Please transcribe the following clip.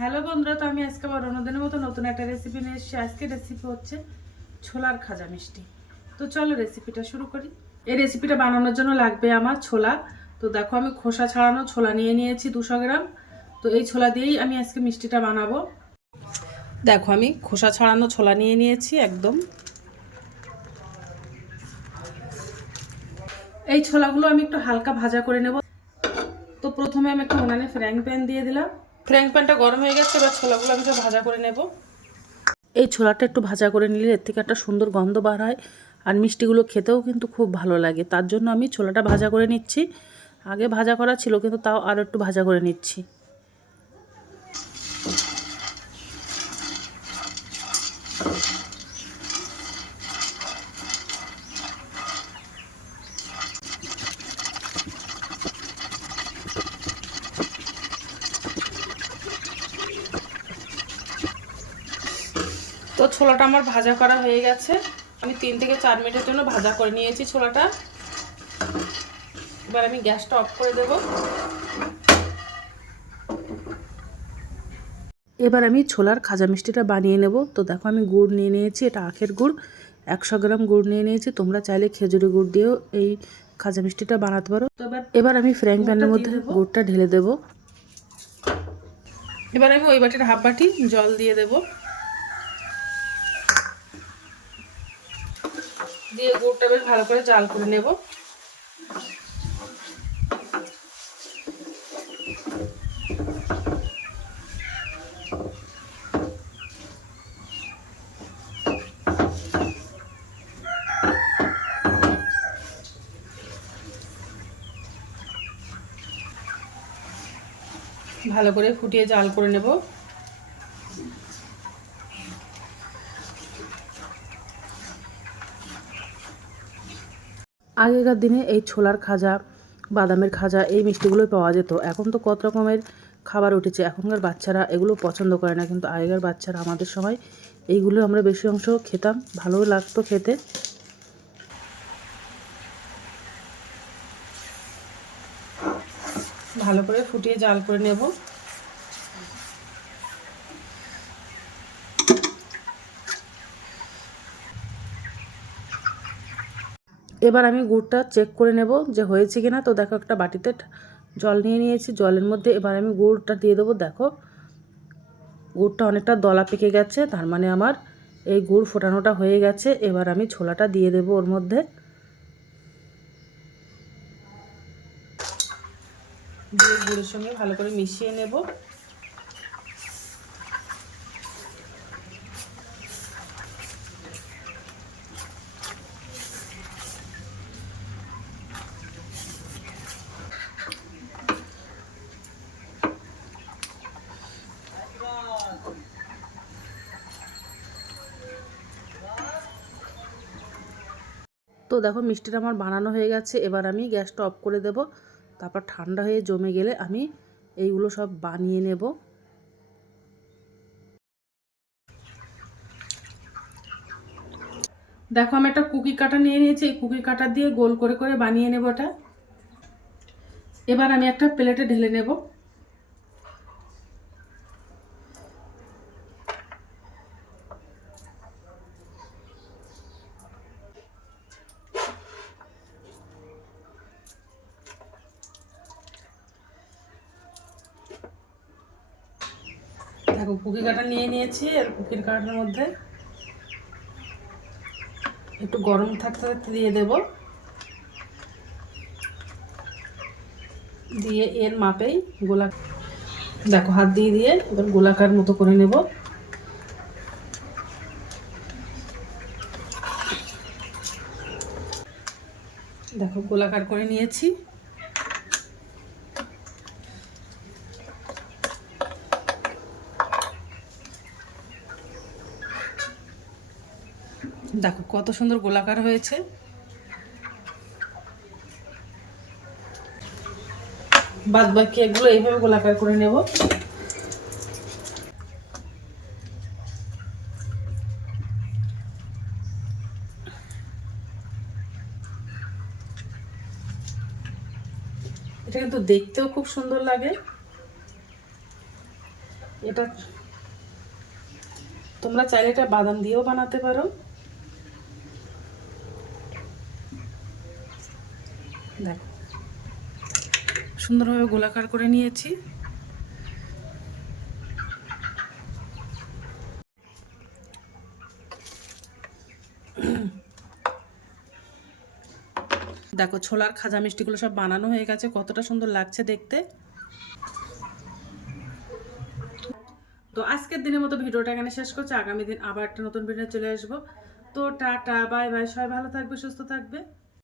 Hello বন্ধুরা, তো আমি আজকে আবার অন্যদিনের মতো নতুন একটা রেসিপি নিয়ে এসেছি। আজকে রেসিপি হচ্ছে ছোলার খাজা মিষ্টি। তো চলো রেসিপিটা শুরু করি। এই রেসিপিটা বানানোর জন্য লাগবে আমার ছোলা। তো দেখো, আমি খোসা ছাড়ানো ছোলা নিয়ে নিয়েছি দুশো গ্রাম। তো এই ছোলা দিয়েই আমি আজকে মিষ্টিটা বানাবো। দেখো, আমি খোসা ছাড়ানো ছোলা নিয়ে নিয়েছি একদম। এই ছোলাগুলো আমি একটু হালকা ভাজা করে নেব। তো প্রথমে আমি একটা উনানে ফ্র্যাং প্যান দিয়ে দিলাম। ফ্র্যাং প্যানটা গরম হয়ে গেছে, এবার ছোলাগুলো আমি সব ভাজা করে নেব। এই ছোলাটা একটু ভাজা করে নিলে এর থেকে একটা সুন্দর গন্ধ বার হয়, আর মিষ্টিগুলো খেতেও কিন্তু খুব ভালো লাগে। তার জন্য আমি ছোলাটা ভাজা করে নিচ্ছি। আগে ভাজা করা ছিল, কিন্তু তাও আরও একটু ভাজা করে নিচ্ছি। ছোলাটা আমার ভাজা করা হয়ে গেছে। আমি তিন থেকে চার মিনিটের জন্য ভাজা করে নিয়েছি ছোলাটা। এবার আমি গ্যাসটা অফ করে দেব। এবার আমি ছোলার খাজা মিষ্টিটা বানিয়ে নেব। তো দেখো আমি গুড় নিয়ে নিয়েছি এটা আখের গুড়। একশো গ্রাম গুড় নিয়ে নিয়েছি। তোমরা চাইলে খেজুরি গুড় দিয়েও এই খাজা মিষ্টিটা বানাতে পারো। তো এবার এবার আমি ফ্র্যাং প্যানের মধ্যে গুড়টা ঢেলে দেব। এবার আমি ওই বাটির হাফ বাটি জল দিয়ে দেবো। দিয়ে গুড়টা বেশ ভালো করে জাল করে নেব। ভালো করে ফুটিয়ে জাল করে নেব। আগেকার দিনে এই ছোলার খাজা, বাদামের খাজা এই মিষ্টিগুলোই পাওয়া যেত। এখন তো কত রকমের খাবার উঠেছে। এখনকার বাচ্চারা এগুলো পছন্দ করে না। কিন্তু আগেকার বাচ্চারা আমাদের সময় এইগুলো আমরা বেশি অংশ খেতাম। ভালোও লাগতো খেতে। ভালো করে ফুটিয়ে জাল করে নেব। এবার আমি গুড়টা চেক করে নেব যে হয়েছে কিনা। তো দেখো একটা বাটিতে জল নিয়ে নিয়েছি। জলের মধ্যে এবার আমি গুড়টা দিয়ে দেবো। দেখো, গুড়টা অনেকটা দলা পেকে গেছে, তার মানে আমার এই গুড় ফোটানোটা হয়ে গেছে। এবার আমি ছোলাটা দিয়ে দেবো ওর মধ্যে। গুড়ের সঙ্গে ভালো করে মিশিয়ে নেব। তো দেখো মিষ্টিটা আমার বানানো হয়ে গেছে, এবার আমি গ্যাসটা অফ করে দেব। তারপর ঠান্ডা হয়ে জমে গেলে আমি এইগুলো সব বানিয়ে নেব। দেখো আমি একটা কুকি কাটা নিয়ে নিয়েছি, এই কুকি কাটা দিয়ে গোল করে করে বানিয়ে নেব এটা এবার আমি একটা প্লেটে ঢেলে নেব। দেখো কুকি কাটা নিয়ে নিয়েছি আর কুকির কাটার মধ্যে একটু গরম থাকতে থাকতে দিয়ে দেব। দিয়ে এর মাপেই গোলা দেখো হাত দিয়ে দিয়ে এবার গোলাকার মতো করে নেব। দেখো গোলাকার করে নিয়েছি। দেখো কত সুন্দর গোলাকার হয়েছে। বাদ বাকি এগুলো এইভাবে গোলাকার করে নেব। এটা কিন্তু দেখতেও খুব সুন্দর লাগে। এটা তোমরা চাইলে এটা বাদাম দিয়েও বানাতে পারো। দেখো। সুন্দরভাবে গোলাকার করে নিয়েছি। দেখো, ছোলার খাজা মিষ্টিগুলো সব বানানো হয়ে গেছে। কতটা সুন্দর লাগছে দেখতে। তো আজকের দিনের মতো ভিডিওটা এখানে শেষ করছি। আগামী দিন আবার একটা নতুন ভিডিও চলে আসব। তো টাটা, বাই বাই, সবাই ভালো থাকবে, সুস্থ থাকবে।